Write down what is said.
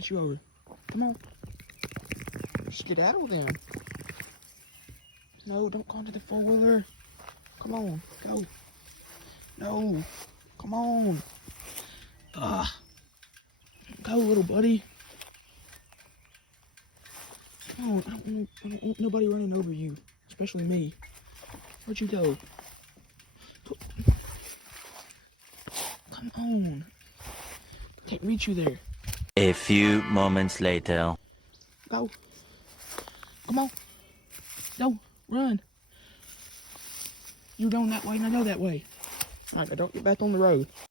get you over. Come on. Skedaddle them. No, don't go into the four-wheeler. Come on, go. No, come on. Go, little buddy. Come on, I don't want nobody running over you, especially me. Where'd you go? Come on. Can't reach you there. A few moments later. Go. Come on. No, run. You're going that way and I know that way. Alright, now don't get back on the road.